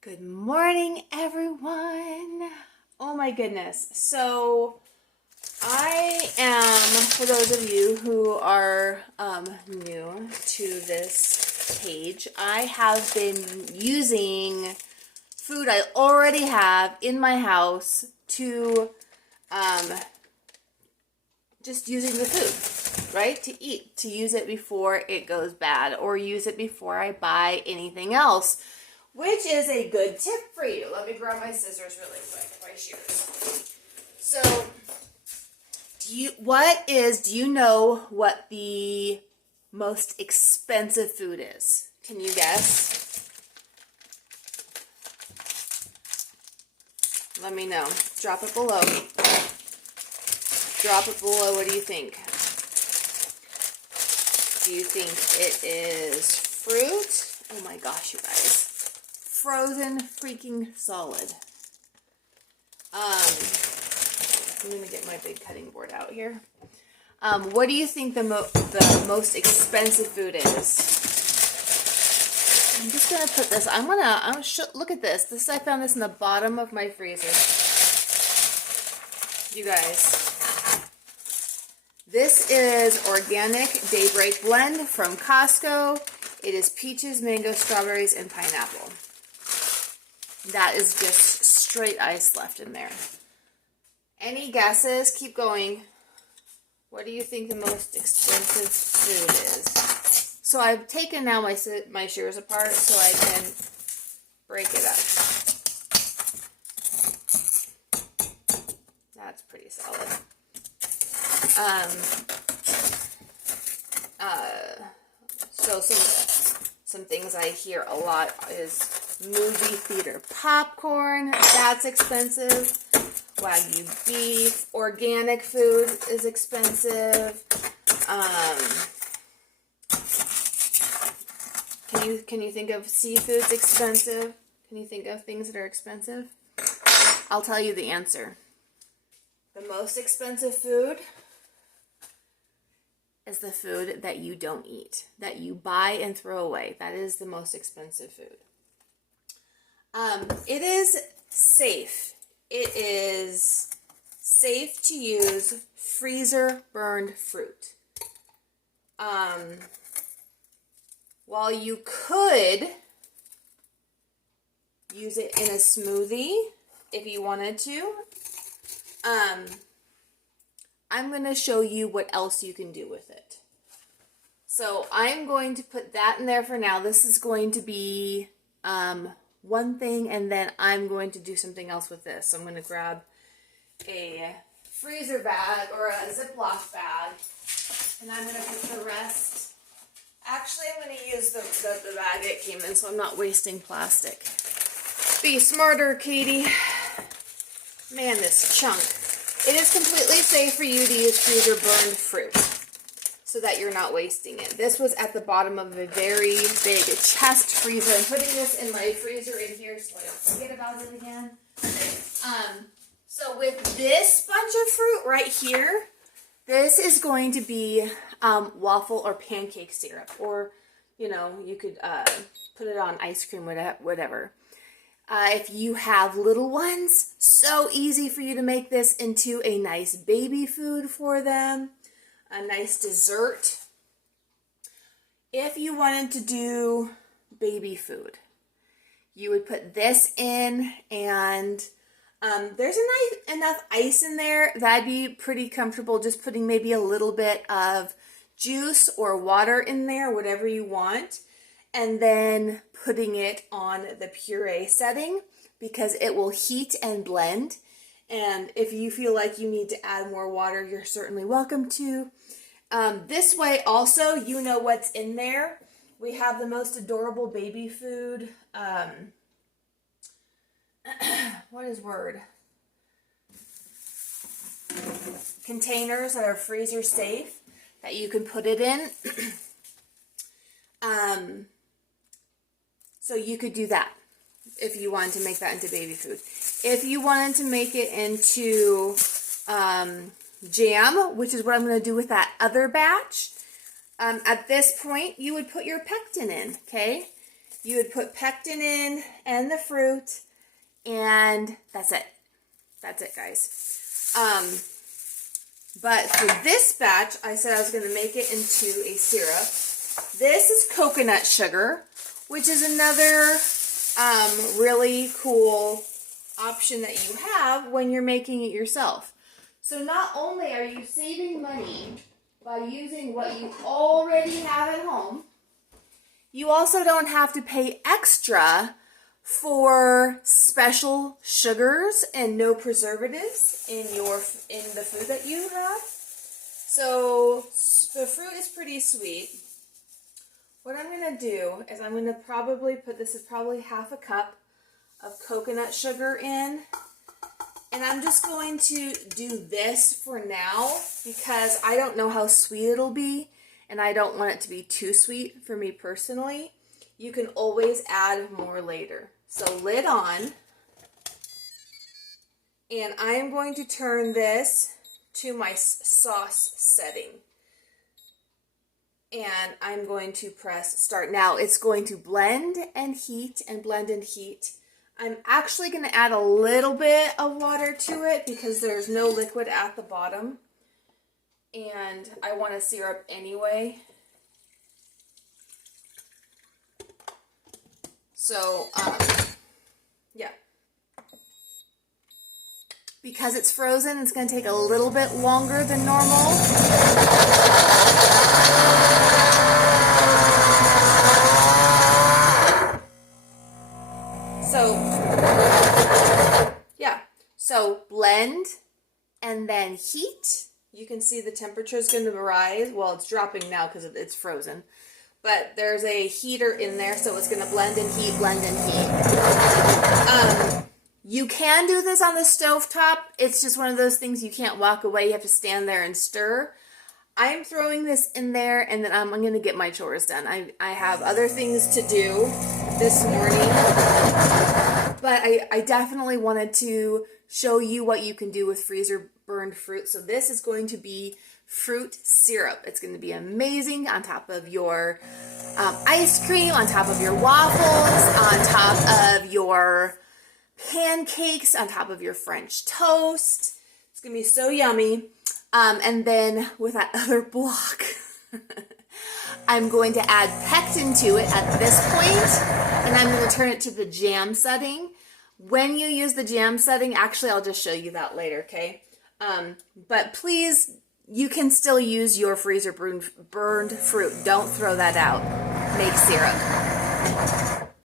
Good morning, everyone. Oh my goodness. So I am, for those of you who are new to this page, I have been using food I already have in my house to just using the food, right? To eat, to use it before it goes bad or use it before I buy anything else. Which is a good tip for you. Let me grab my scissors really quick, my shears. So, do you know what the most expensive food is? Can you guess? Let me know. Drop it below. Drop it below. What do you think? Do you think it is fruit? Oh my gosh, you guys. Frozen freaking solid. I'm gonna get my big cutting board out here. What do you think the most expensive food is? I'm just gonna put this. Look at this. I found this in the bottom of my freezer. You guys, this is organic Daybreak blend from Costco. It is peaches, mango, strawberries, and pineapple. That is just straight ice left in there. Any guesses? Keep going. What do you think the most expensive food is? So I've taken now my shears apart so I can break it up. That's pretty solid. So some things I hear a lot is movie theater popcorn. That's expensive. Wagyu beef. Organic food is expensive. Can you think of seafood's expensive? Can you think of things that are expensive? I'll tell you the answer. The most expensive food is the food that you don't eat, that you buy and throw away. That is the most expensive food. It is safe. It is safe to use freezer burned fruit. While you could use it in a smoothie if you wanted to, I'm going to show you what else you can do with it. So I'm going to put that in there for now. This is going to be one thing, and then I'm going to do something else with this. So I'm going to grab a freezer bag or a Ziploc bag, and I'm going to put the rest. Actually, I'm going to use the bag it came in, so I'm not wasting plastic. Be smarter, Katie. Man, this chunk. It is completely safe for you to use freezer burned fruit so that you're not wasting it. This was at the bottom of a very big chest freezer. I'm putting this in my freezer in here so I don't forget about it again. So with this bunch of fruit right here, this is going to be waffle or pancake syrup, or you could put it on ice cream, whatever. If you have little ones, so easy for you to make this into a nice baby food for them, a nice dessert. If you wanted to do baby food, you would put this in, and there's enough ice in there that I'd be pretty comfortable just putting maybe a little bit of juice or water in there, whatever you want, and then putting it on the puree setting because it will heat and blend. And if you feel like you need to add more water, you're certainly welcome to. This way also, you know what's in there. We have the most adorable baby food. What is word? Containers that are freezer safe that you can put it in. So you could do that if you wanted to make that into baby food. If you wanted to make it into jam, which is what I'm going to do with that other batch, at this point you would put your pectin in, okay? you would put pectin in and the fruit, and that's it. That's it, guys. But for this batch, I said I was going to make it into a syrup. This is coconut sugar, which is another really cool option that you have when you're making it yourself. So not only are you saving money by using what you already have at home, you also don't have to pay extra for special sugars and no preservatives in the food that you have. So the fruit is pretty sweet. What I'm going to do is I'm going to probably put, this is probably half a cup of coconut sugar in. And I'm just going to do this for now because I don't know how sweet it'll be. And I don't want it to be too sweet for me personally. You can always add more later. So lid on. And I'm going to turn this to my sauce setting. And I'm going to press start. Now it's going to blend and heat and blend and heat. I'm actually going to add a little bit of water to it because there's no liquid at the bottom. And I want a syrup anyway. So, yeah. Because it's frozen, it's going to take a little bit longer than normal. So, yeah. So, blend and then heat. You can see the temperature is going to rise. Well, it's dropping now because it's frozen. But there's a heater in there, so it's going to blend and heat, blend and heat. You can do this on the stovetop. It's just one of those things you can't walk away. You have to stand there and stir. I'm throwing this in there, and then I'm going to get my chores done. I have other things to do this morning. But I definitely wanted to show you what you can do with freezer burned fruit. So this is going to be fruit syrup. It's going to be amazing on top of your ice cream, on top of your waffles, on top of your pancakes, on top of your French toast. It's going to be so yummy. And then with that other block, I'm going to add pectin to it at this point, and I'm going to turn it to the jam setting. When you use the jam setting, actually, I'll just show you that later, okay? But please, you can still use your freezer burned fruit. Don't throw that out. Make syrup.